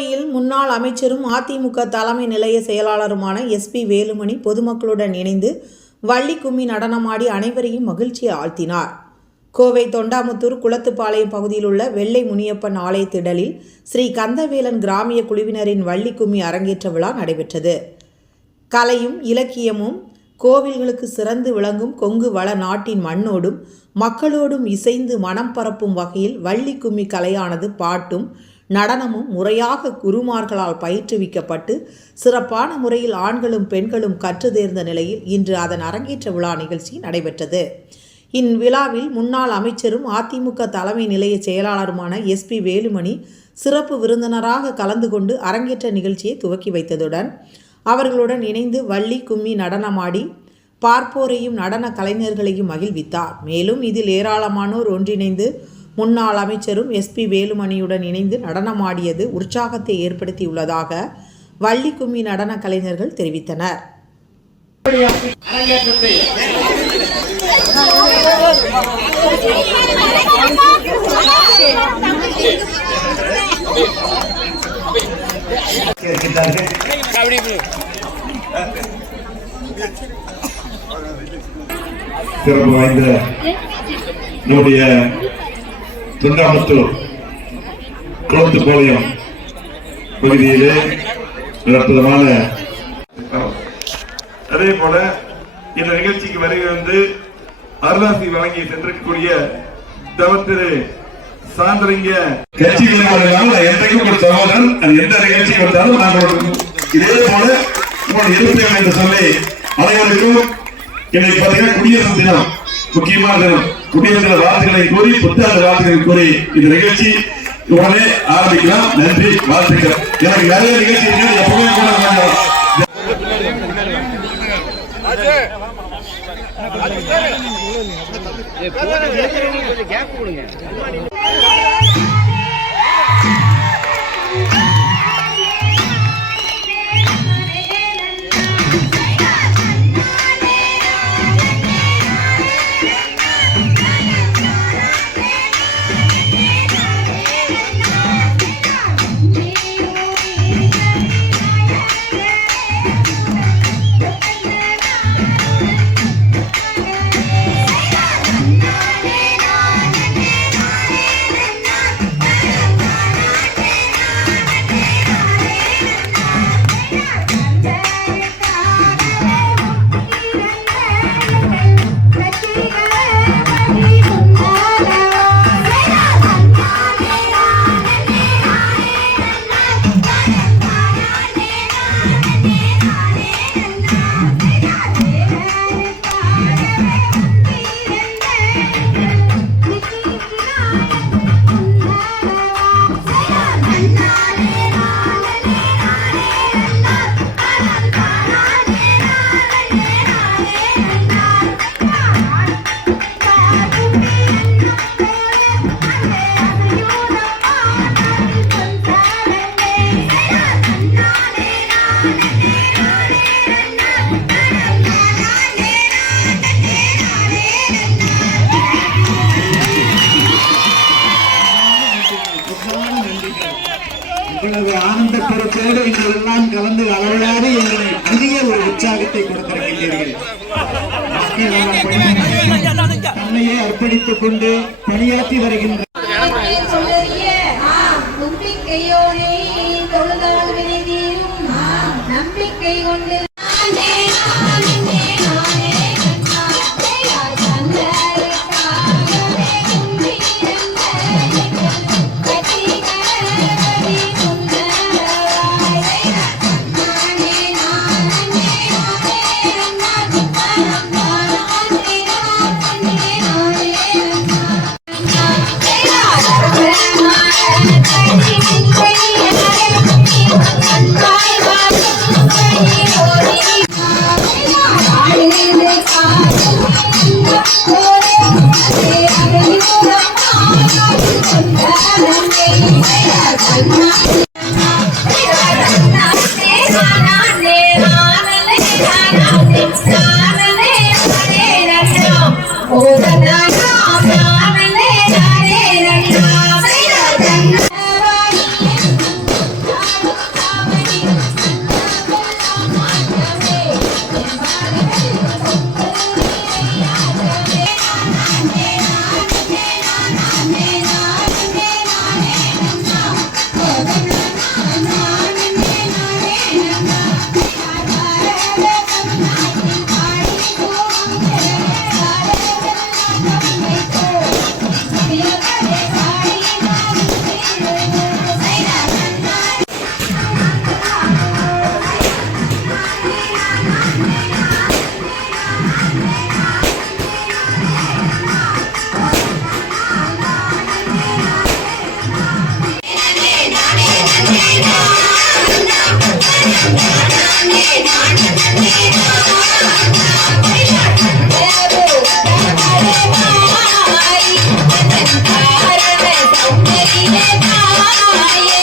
கோவையில் முன்னாள் அமைச்சரும் அதிமுக தலைமை நிலைய செயலாளருமான SP வேலுமணி பொதுமக்களுடன் இணைந்து வள்ளி கும்மி நடனமாடி அனைவரையும் மகிழ்ச்சியை ஆழ்த்தினார். கோவை தொண்டாமுத்தூர் குளத்துப்பாளையம் பகுதியில் உள்ள வெள்ளை முனியப்பன் ஆலய திடலில் ஸ்ரீ கந்தவேலன் கிராமிய குழுவினரின் வள்ளி கும்மி அரங்கேற்ற விழா நடைபெற்றது. கலையும் இலக்கியமும் கோவில்களுக்கு சிறந்து விளங்கும் கொங்கு வள நாட்டின் மண்ணோடும் மக்களோடும் இசைந்து மனம் பரப்பும் வகையில் வள்ளி கும்மி கலையானது பாட்டும் நடனமும் முறையாக குருமார்களால் பயிற்றுவிக்கப்பட்டு சிறப்பான முறையில் ஆண்களும் பெண்களும் கற்று தேர்ந்த நிலையில் இன்று அதன் அரங்கேற்ற விழா நிகழ்ச்சி நடைபெற்றது. இவ்விழாவில் முன்னாள் அமைச்சரும் அதிமுக தலைமை நிலைய செயலாளருமான SP வேலுமணி சிறப்பு விருந்தினராக கலந்து கொண்டு அரங்கேற்ற நிகழ்ச்சியை துவக்கி வைத்ததுடன் அவர்களுடன் இணைந்து வள்ளி கும்மி நடனமாடி பார்ப்போரையும் நடன கலைஞர்களையும் மகிழ்வித்தார். மேலும் இதில் ஏராளமானோர் ஒன்றிணைந்து முன்னாள் அமைச்சரும் SP வேலுமணியுடன் இணைந்து நடனமாடியது உற்சாகத்தை ஏற்படுத்தியுள்ளதாக வள்ளி கும்மி நடன கலைஞர்கள் தெரிவித்தனர். சிறப்பு வாய்ந்த நம்முடைய தொண்டாமுத்தூர் குளத்துப்பாளையம் பகுதியிலே அற்புதமான அதே போல இந்த நிகழ்ச்சிக்கு வருகை வந்து அருளாசி வழங்கி சென்றிருக்கக்கூடிய தவத்திரு சாந்தலிங்க கட்சிகள் என்றைக்கும் ஒரு சகோதரன் அது எந்த நிகழ்ச்சி வந்தாலும் நாங்கள் இதே போல உங்களுடைய இருப்பேன் என்று சொல்லி அனைவருக்கும் இன்னைக்கு பார்த்தீங்கன்னா குடியரசு தினம் முக்கியமான தினம். குடியரசு தின வாழ்த்துக்களை கூறி புத்தாண்டு வாழ்த்துக்களை கூறி இந்த நிகழ்ச்சி உடனே ஆரம்பிக்கலாம். நன்றி, வாழ்த்துக்கள். எனக்கு நிறைய நிகழ்ச்சி எப்பவுமே கூட வேண்டாம். இவ்வளவு ஆனந்த பெருக்கோடு எங்களெல்லாம் கலந்து அளவிலாது எங்களை புதிய ஒரு உற்சாகத்தை கொடுத்திருக்கின்றீர்கள். தன்னையே அர்ப்பணித்துக் கொண்டு பணியாற்றி வருகின்ற நம்பிக்கை கொண்டு சௌந்தரிய தாயே